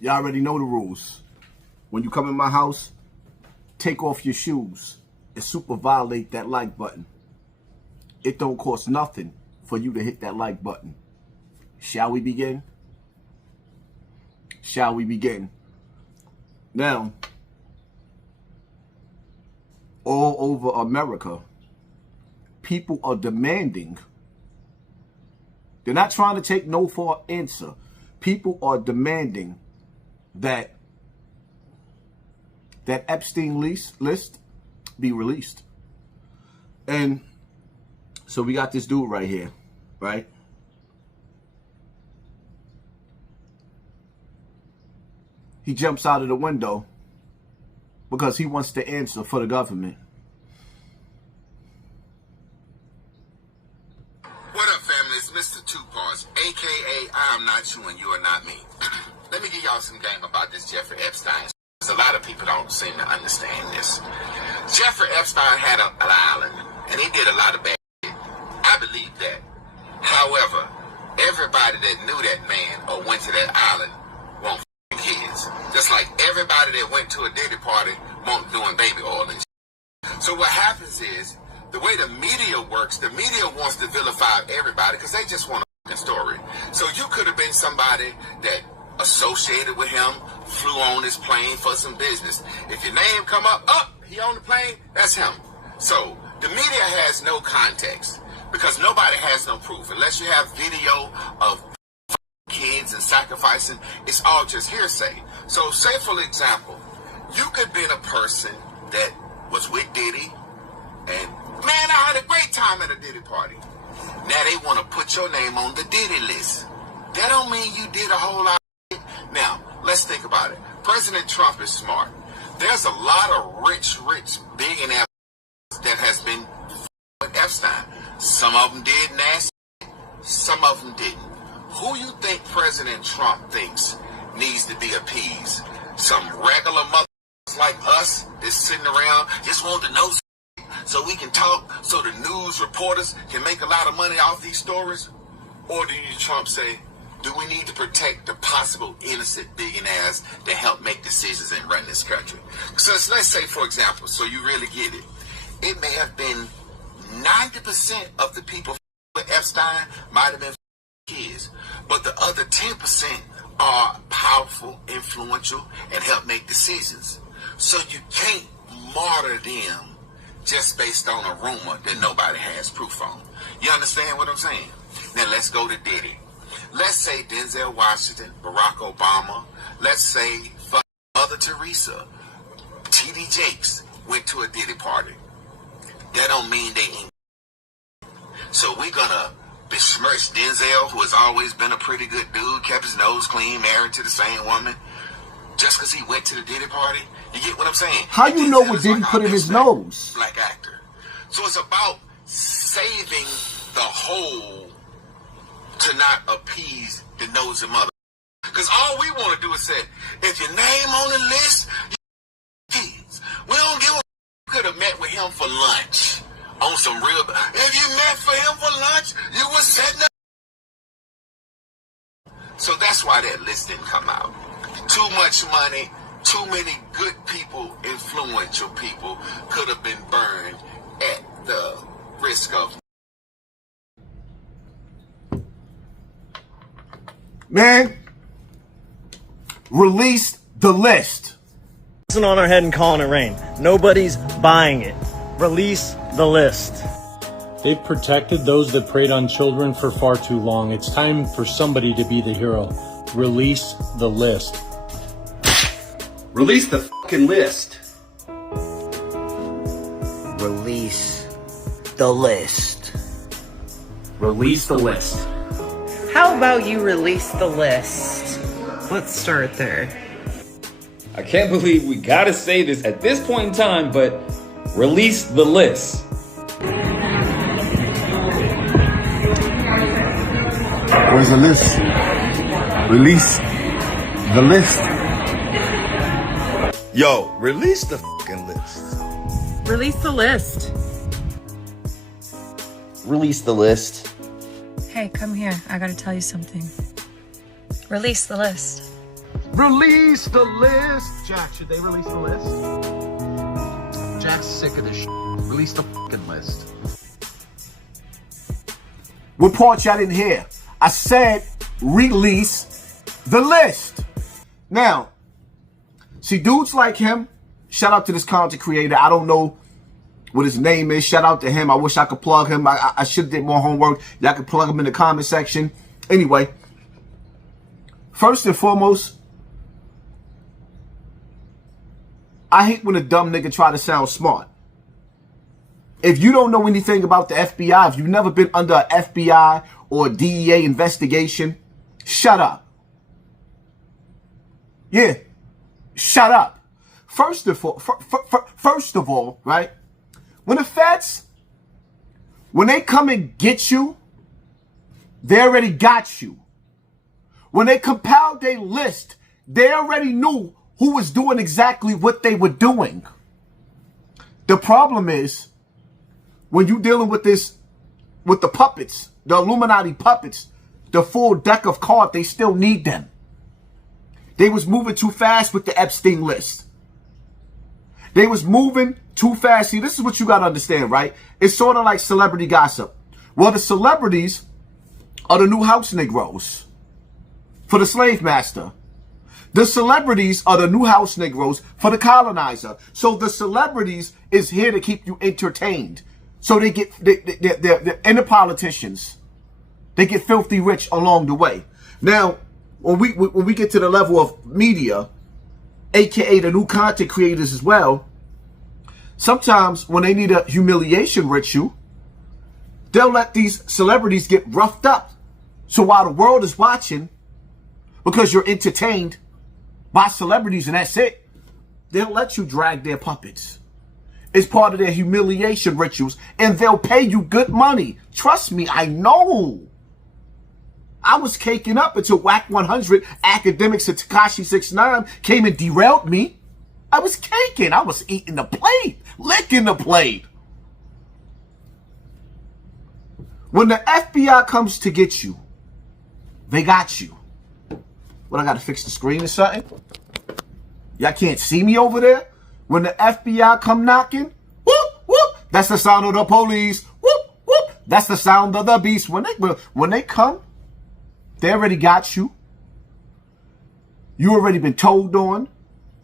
Y'all already know the rules. When you come in my house, take off your shoes and super violate that like button. It don't cost nothing for you to hit that like button. Shall we begin? Shall we begin? Now, all over America, people are demanding. They're not trying to take no for an answer. People are demanding that Epstein list be released. And so we got this dude right here, right? He jumps out of the window because he wants to answer for the government. What up, family? It's Mr. Two Parts, a.k.a. I'm not you and you are not me. Let me give y'all some game about this Jeffrey Epstein. A lot of people don't seem to understand this. Jeffrey Epstein had an island, and he did a lot of bad shit. I believe that. However, everybody that knew that man or went to that island won't f***ing kids. Just like everybody that went to a Diddy party won't doing baby oil and shit. So what happens is, the way the media works, the media wants to vilify everybody because they just want a story. So you could have been somebody that associated with him, flew on his plane for some business. If your name come up, he on the plane, that's him. So the media has no context because nobody has no proof. Unless you have video of kids and sacrificing, it's all just hearsay. So say, for example, you could be a person that was with Diddy and, man, I had a great time at a Diddy party. Now they want to put your name on the Diddy list. That don't mean you did a whole lot. Now, let's think about it. President Trump is smart. There's a lot of rich billionaires that has been with Epstein. Some of them did nasty, some of them didn't. Who you think President Trump thinks needs to be appeased? Some regular motherfuckers like us that's sitting around just want to know so we can talk, so the news reporters can make a lot of money off these stories? Or do you, Trump, say, do we need to protect the possible innocent billionaires that help make decisions and run this country? So let's say, for example, so you really get it, it may have been 90% of the people with Epstein might have been kids, but the other 10% are powerful, influential, and help make decisions. So you can't martyr them just based on a rumor that nobody has proof on. You understand what I'm saying? Now let's go to Diddy. Let's say Denzel Washington, Barack Obama, let's say Mother Teresa, T.D. Jakes went to a Diddy party. That don't mean they ain't. So we're gonna besmirch Denzel, who has always been a pretty good dude, kept his nose clean, married to the same woman, just because he went to the Diddy party? You get what I'm saying? How you know what Diddy put in his nose? Black actor. So it's about saving the whole to not appease the nosy mother. Because all we want to do is say, if your name on the list, kids. We don't give a you could have met with him for lunch on some real. If you met for him for lunch, you was setting up. So that's why that list didn't come out. Too much money, too many good people, influential people could have been burned at the risk of. Man, release the list. On our head and calling it rain. Nobody's buying it. Release the list. They've protected those that preyed on children for far too long. It's time for somebody to be the hero. Release the list. Release the fucking list. Release the list. Release the list. How about you release the list? Let's start there. I can't believe we gotta say this at this point in time, but release the list. Where's the list? Release the list. Yo, release the fucking list. Release the list. Release the list. Hey, come here. I gotta tell you something. Release the list. Release the list. Jack, should they release the list? Jack's sick of this shit. Release the fucking list. What part y'all didn't hear? I said release the list. Now, see, dudes like him, shout out to this content creator. I don't know what his name is. Shout out to him. I wish I could plug him. I should have did more homework. Y'all could plug him in the comment section. Anyway, first and foremost, I hate when a dumb nigga try to sound smart. If you don't know anything about the FBI, if you've never been under an FBI or a DEA investigation, shut up. Yeah, shut up. First of all, right? When the feds, when they come and get you, they already got you. When they compiled their list, they already knew who was doing exactly what they were doing. The problem is, when you dealing with this, with the puppets, the Illuminati puppets, the full deck of cards, they still need them. They was moving too fast with the Epstein list. They was moving too fast. See, this is what you got to understand, right? It's sort of like celebrity gossip. Well, the celebrities are the new house Negroes for the slave master. The celebrities are the new house Negroes for the colonizer. So the celebrities is here to keep you entertained. So they're the politicians. They get filthy rich along the way. Now, when we get to the level of media, aka the new content creators as well, sometimes when they need a humiliation ritual, they'll let these celebrities get roughed up. So while the world is watching, because you're entertained by celebrities and that's it, they'll let you drag their puppets. It's part of their humiliation rituals, and they'll pay you good money. Trust me, I know. I was caking up until Whack 100 Academics and Tekashi 69 came and derailed me. I was caking. I was eating the plate, licking the plate. When the FBI comes to get you, they got you. What, I gotta fix the screen or something? Y'all can't see me over there? When the FBI come knocking, whoop, whoop, that's the sound of the police. Whoop, whoop, that's the sound of the beast. When they come, they already got you. You already been told on.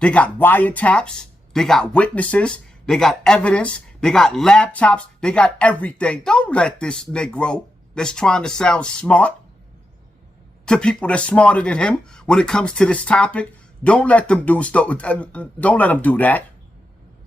They got wiretaps. They got witnesses. They got evidence. They got laptops. They got everything. Don't let this Negro that's trying to sound smart to people that's smarter than him when it comes to this topic. Don't let them do stuff. Don't let them do that.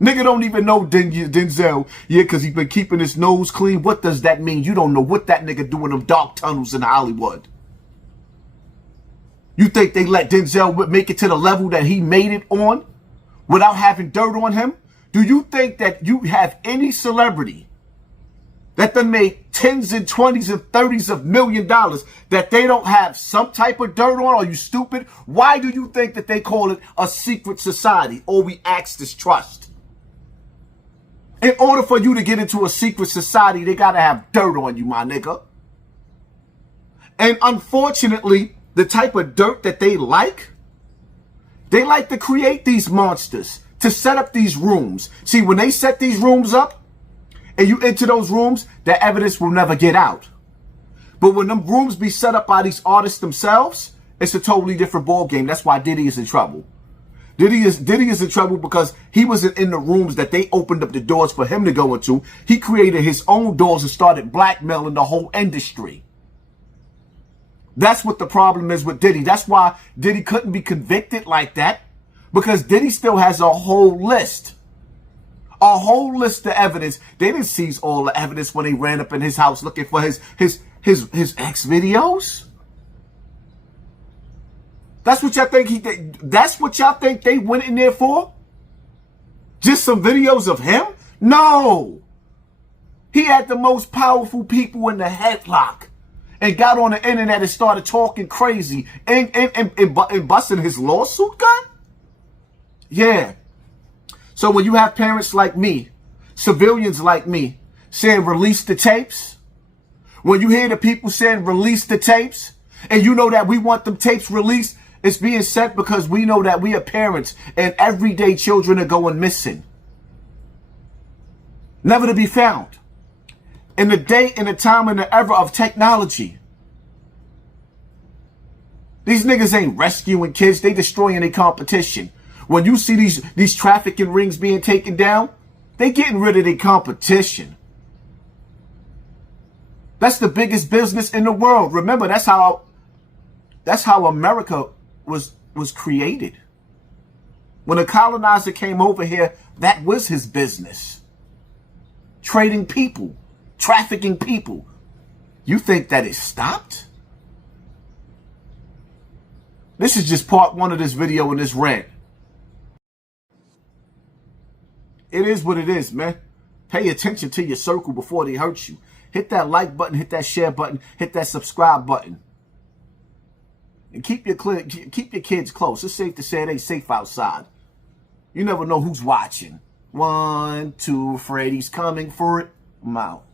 Nigga don't even know Denzel. Yeah, because he's been keeping his nose clean. What does that mean? You don't know what that nigga do in them dark tunnels in Hollywood. You think they let Denzel make it to the level that he made it on without having dirt on him? Do you think that you have any celebrity that done made tens and 20s and 30s of $1 million that they don't have some type of dirt on? Are you stupid? Why do you think that they call it a secret society? Or we ask this trust? In order for you to get into a secret society, they got to have dirt on you, my nigga. And unfortunately, the type of dirt that they like to create these monsters, to set up these rooms. See, when they set these rooms up, and you enter those rooms, the evidence will never get out. But when them rooms be set up by these artists themselves, it's a totally different ball game. That's why Diddy is in trouble. Diddy is in trouble because he wasn't in the rooms that they opened up the doors for him to go into. He created his own doors and started blackmailing the whole industry. That's what the problem is with Diddy. That's why Diddy couldn't be convicted like that, because Diddy still has a whole list. A whole list of evidence. They didn't seize all the evidence when they ran up in his house looking for his ex videos. That's what y'all think that's what y'all think they went in there for? Just some videos of him? No. He had the most powerful people in the headlock and got on the internet and started talking crazy and busting his lawsuit gun? Yeah. So when you have parents like me, civilians like me, saying release the tapes, when you hear the people saying release the tapes, and you know that we want them tapes released, It's being set because we know that we are parents and everyday children are going missing. Never to be found. In the day, in the time, in the era of technology. These niggas ain't rescuing kids. They destroying their competition. When you see these trafficking rings being taken down, they getting rid of their competition. That's the biggest business in the world. Remember, that's how America was created. When a colonizer came over here, that was his business. Trading people, trafficking people. You think that it stopped? This is just part one of this video and this rant. It is what it is, man. Pay attention to your circle before they hurt you. Hit that like button, hit that share button, hit that subscribe button. And keep your kids close. It's safe to say it ain't safe outside. You never know who's watching. 1, 2, Freddy's coming for it. I'm out.